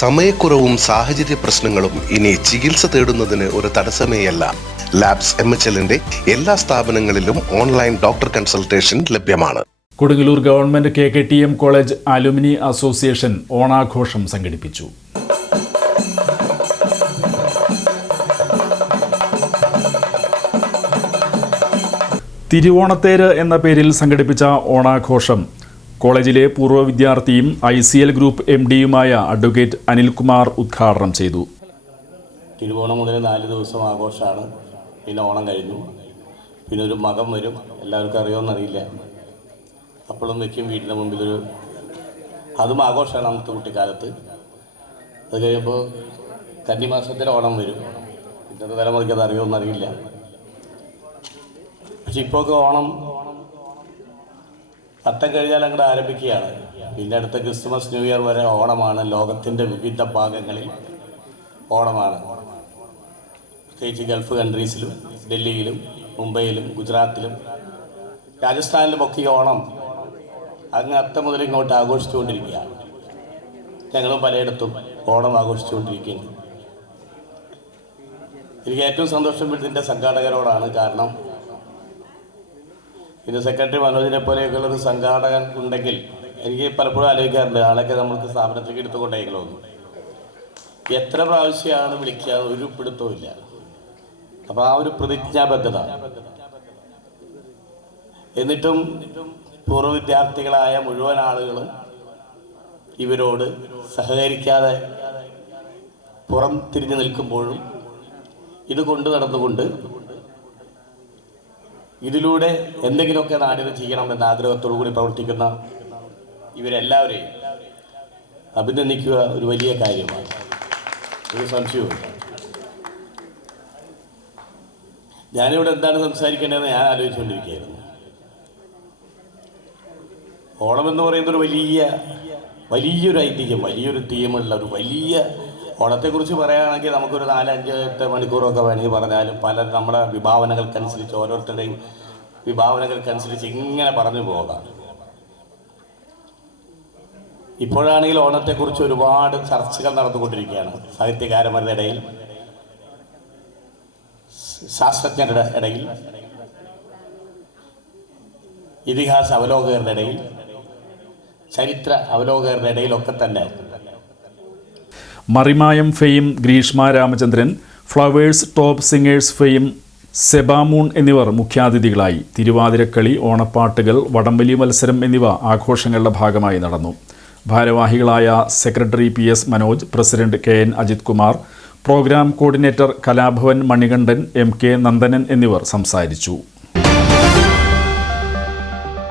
സമയക്കുറവും സാഹചര്യ പ്രശ്നങ്ങളും ഇനി ചികിത്സ തേടുന്നതിന് ഒരു തടസ്സമേയല്ല. ലാബ്സ് എം എച്ച് എല്ലിന്റെ എല്ലാ സ്ഥാപനങ്ങളിലും ഓൺലൈൻ ഡോക്ടർ കൺസൾട്ടേഷൻ ലഭ്യമാണ്. Kodungallur government K K T M college alumni association ഓണാഘോഷം സംഘടിപ്പിച്ചു. തിരുവോണത്തേര് എന്ന പേരിൽ സംഘടിപ്പിച്ച ഓണാഘോഷം കോളേജിലെ പൂർവ വിദ്യാർത്ഥിയും I C L group M ഡിയുമായ advocate Anilkumar ഉദ്ഘാടനം ചെയ്തു. തിരുവോണം മുതൽ നാല് ദിവസം ആഘോഷമാണ് പിന്നെ ഓണം കഴിഞ്ഞു. പിന്നെ ഒരു മകം വരും. എല്ലാവർക്കും അറിയുമെന്നറിയില്ല അപ്പോഴും വെക്കും വീടിന്റെ മുമ്പിലൊരു അതും ആഘോഷമാണ് അന്നത്തെ കുട്ടിക്കാലത്ത്. അത് കഴിയുമ്പോൾ കന്നിമാസത്തിൽ ഓണം വരും. ഇന്നത്തെ തലമുറയ്ക്ക് അത് അറിയുമെന്നറിയില്ല പക്ഷെ ഇപ്പോഴൊക്കെ ഓണം അത്തം കഴിഞ്ഞാൽ അങ്ങോട്ട് ആരംഭിക്കുകയാണ്. പിന്നെ അടുത്ത ക്രിസ്മസ് ന്യൂ ഇയർ വരെ ഓണമാണ്. ലോകത്തിന്റെ വിവിധ ഭാഗങ്ങളിൽ ഓണമാണ്. പ്രത്യേകിച്ച് ഗൾഫ് കൺട്രീസിലും ഡൽഹിയിലും മുംബൈയിലും ഗുജറാത്തിലും. രാജസ്ഥാനിലും ഒക്കെ ഓണം അങ്ങ് അത്തം മുതൽ ഇങ്ങോട്ട് ആഘോഷിച്ചുകൊണ്ടിരിക്കുകയാണ്. ഞങ്ങളും പലയിടത്തും ഓണം ആഘോഷിച്ചുകൊണ്ടിരിക്കുകയാണ്. എനിക്ക് ഏറ്റവും സന്തോഷം ഇതിന്റെ സംഘാടകരോടാണ്. കാരണം പിന്നെ സെക്രട്ടറി മനോജിനെ പോലെയൊക്കെയുള്ള ഒരു സംഘാടകൻ ഉണ്ടെങ്കിൽ എനിക്ക് പലപ്പോഴും ആലോചിക്കാറുണ്ട് ആളൊക്കെ നമ്മൾക്ക് സ്ഥാപനത്തിലേക്ക് എടുത്തുകൊണ്ടേക്കലോ എത്ര പ്രാവശ്യമാണ് വിളിക്കുക? ഒരു പിടുത്തവും അപ്പോൾ ആ ഒരു പ്രതിജ്ഞാബദ്ധത. എന്നിട്ടും പൂർവ വിദ്യാർത്ഥികളായ മുഴുവൻ ആളുകളും ഇവരോട് സഹകരിക്കാതെ പുറം തിരിഞ്ഞു നിൽക്കുമ്പോഴും ഇത് കൊണ്ട് നടന്നുകൊണ്ട് ഇതിലൂടെ എന്തെങ്കിലുമൊക്കെ നാടിന് ചെയ്യണം എന്ന ആഗ്രഹത്തോടു കൂടി പ്രവർത്തിക്കുന്ന ഇവരെല്ലാവരെയും അഭിനന്ദിക്കുക. ഒരു വലിയ കാര്യമാണ്. ഒരു സംശയവുമില്ല. ഞാനിവിടെ എന്താണ് സംസാരിക്കേണ്ടതെന്ന് ഞാൻ ആലോചിച്ചുകൊണ്ടിരിക്കുകയായിരുന്നു. ഓണം എന്ന് പറയുന്നത് ഒരു വലിയ വലിയൊരു ഐതിഹ്യം വലിയൊരു തീമുള്ള ഒരു വലിയ ഓണത്തെക്കുറിച്ച് പറയുകയാണെങ്കിൽ നമുക്കൊരു നാലഞ്ച് എട്ട് മണിക്കൂറൊക്കെ വേണമെങ്കിൽ പറഞ്ഞാലും പല നമ്മുടെ വിഭാവനകൾക്കനുസരിച്ച് ഓരോരുത്തരുടെയും വിഭാവനകൾക്കനുസരിച്ച് ഇങ്ങനെ പറഞ്ഞു പോകാം. ഇപ്പോഴാണെങ്കിൽ ഓണത്തെക്കുറിച്ച് ഒരുപാട് ചർച്ചകൾ നടന്നുകൊണ്ടിരിക്കുകയാണ് സാഹിത്യകാരന്മാരുടെ ഇടയിൽ ശാസ്ത്രജ്ഞരുടെ ഇടയിൽ ഇതിഹാസ അവലോകകരുടെ ഇടയിൽ ചരിത്ര അവലോകകരുടെ ഇടയിലൊക്കെ തന്നെ Marimayam fame Greeshma Ramachandran Flowers top singers fame Sebamoon എന്നിവർ മുഖ്യാതിഥികളായി. തിരുവാതിരക്കളി ഓണപ്പാട്ടുകൾ വടംവലി മത്സരം എന്നിവ ആഘോഷങ്ങളുടെ ഭാഗമായി നടന്നു. ഭാരവാഹികളായ secretary P S Manoj president K N Ajith Kumar program coordinator Kalabhavan Manikandan M K Nandanan എന്നിവർ സംസാരിച്ചു.